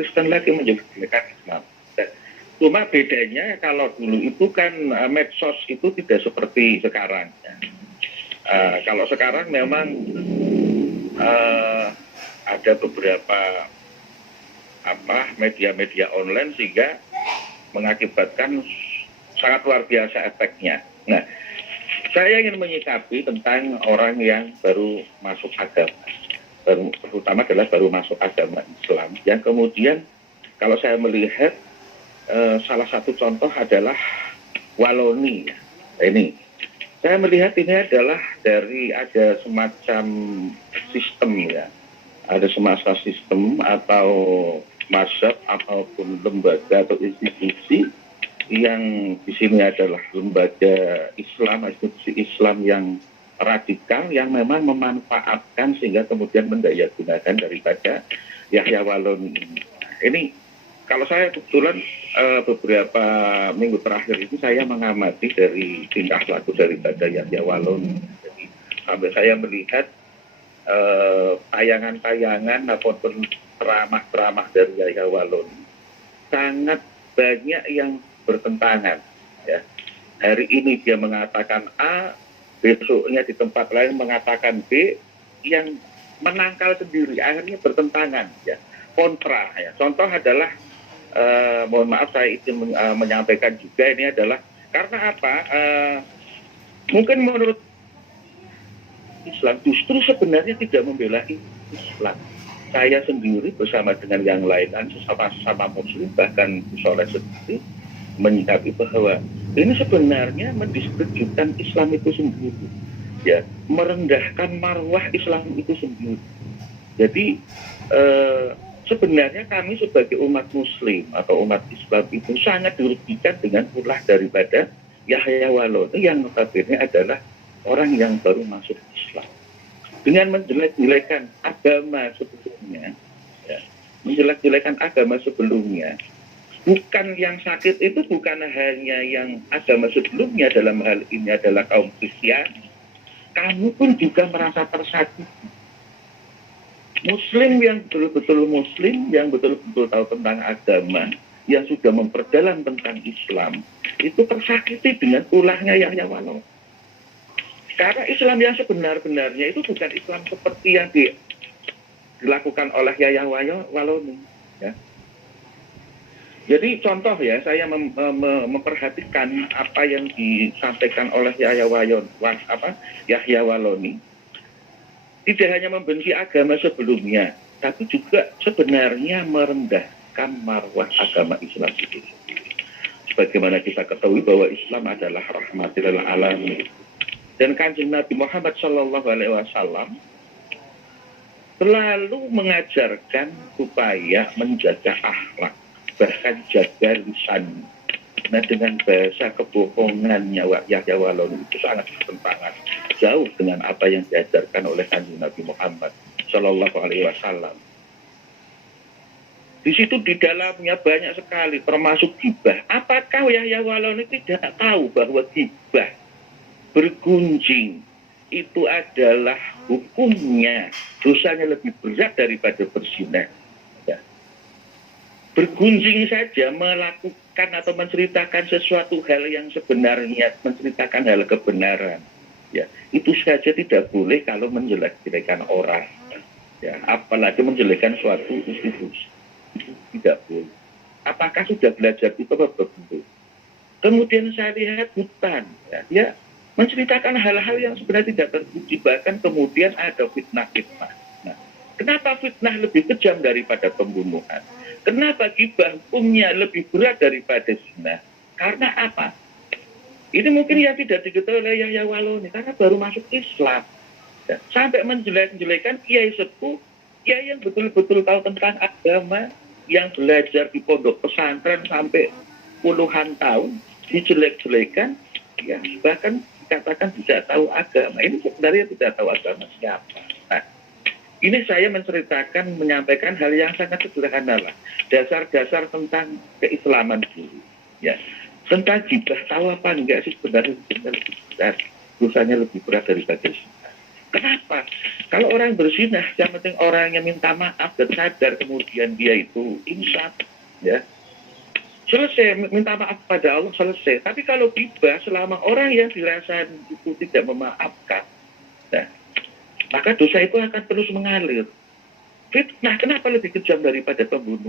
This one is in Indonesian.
Kristen lagi menjelek-jelekan Islam. Cuma bedanya kalau dulu itu kan medsos itu tidak seperti sekarang. Kalau sekarang memang ada beberapa media-media online sehingga mengakibatkan sangat luar biasa efeknya. Nah, saya ingin menyikapi tentang orang yang baru masuk agama, terutama adalah baru masuk agama Islam, yang kemudian kalau saya melihat salah satu contoh adalah Waloni. Ini saya melihat ini adalah dari ada semacam sistem ya, ada semacam sistem atau mazhab ataupun lembaga atau institusi yang di sini adalah lembaga Islam, institusi Islam yang radikal yang memang memanfaatkan sehingga kemudian mendayagunakan daripada Yahya Waloni. Ini kalau saya kebetulan beberapa minggu terakhir ini saya mengamati dari tingkah laku daripada Yahya Waloni. Jadi sampai saya melihat tayangan-tayangan ataupun ceramah-ceramah dari Yahya Waloni sangat banyak yang bertentangan. Ya. Hari ini dia mengatakan A, besoknya di tempat lain mengatakan B, yang menangkal sendiri, akhirnya bertentangan, ya, kontra. Ya. Contoh adalah, mohon maaf saya izin menyampaikan juga ini adalah karena apa? Mungkin menurut Islam justru sebenarnya tidak membela Islam. Saya sendiri bersama dengan yang lain, sesama Muslim, bahkan Soleh sendiri, menyikapi bahwa ini sebenarnya mendiskreditkan Islam itu sendiri, ya, merendahkan marwah Islam itu sendiri. Jadi sebenarnya kami sebagai umat Muslim atau umat Islam itu sangat dirugikan dengan ulah daripada Yahya Waloni yang notabene adalah orang yang baru masuk Islam dengan menjelek-jelekan agama sebelumnya, ya, menjelek-jelekan agama sebelumnya. Bukan yang sakit itu bukan hanya yang agama sebelumnya, dalam hal ini adalah kaum Kristiani. Kamu pun juga merasa tersakiti. Muslim yang betul-betul Muslim, yang betul-betul tahu tentang agama, yang sudah memperdalam tentang Islam, itu tersakiti dengan ulahnya Yahya Waloni. Karena Islam yang sebenar-benarnya itu bukan Islam seperti yang dilakukan oleh Yahya Waloni. Ya. Jadi contoh ya, saya memperhatikan apa yang disampaikan oleh Yahya Waloni. Tidak hanya membenci agama sebelumnya, tapi juga sebenarnya merendahkan marwah agama Islam itu. Sebagaimana kita ketahui bahwa Islam adalah rahmatil alamin. Dan Kanjeng Nabi Muhammad SAW selalu mengajarkan supaya menjaga akhlak, bahkan jaga lisan. Nah, dengan bahasa kebohongannya Yahya Waloni itu sangat bertentangan jauh dengan apa yang diajarkan oleh Kanjeng Nabi Muhammad SAW. Di situ di dalamnya banyak sekali, termasuk gibah. Apakah Yahya Waloni tidak tahu bahwa gibah, bergunjing, itu adalah hukumnya, dosanya lebih berat daripada berzina? Bergunjing saja melakukan atau menceritakan sesuatu hal yang sebenarnya, menceritakan hal kebenaran, ya, itu saja tidak boleh kalau menjelek-jelekan orang, ya, apalagi menjelekkan suatu institusi, itu tidak boleh. Apakah sudah belajar itu apa belum? Kemudian saya lihat hutan, ya, dia menceritakan hal-hal yang sebenarnya tidak terpuji, bahkan kemudian ada fitnah-fitnah. Nah, kenapa fitnah lebih kejam daripada pembunuhan? Kenapa gibah hukumnya lebih berat daripada zina? Karena apa? Ini mungkin yang tidak diketahui oleh Yahya Waloni karena baru masuk Islam. Ya, sampai menjelek-jelekan kiai sepuh, kiai yang betul-betul tahu tentang agama, yang belajar di pondok pesantren sampai puluhan tahun, dijelek-jelekan, ya, bahkan dikatakan tidak tahu agama. Ini sebenarnya tidak tahu agama siapa. Nah, ini saya menceritakan, menyampaikan hal yang sangat sederhana lah. Dasar-dasar tentang keislaman dulu. Ya. Tentang gibah, tahu apa enggak sih sebenarnya lebih berat. Dosanya lebih berat daripada zina. Kenapa? Kalau orang berzina, yang penting orangnya minta maaf dan sadar, kemudian dia itu insaf, ya selesai, minta maaf pada Allah, selesai. Tapi kalau riba, selama orang yang dirasa itu tidak memaafkan, nah, maka dosa itu akan terus mengalir. Fitnah kenapa lebih kejam daripada pembunuh?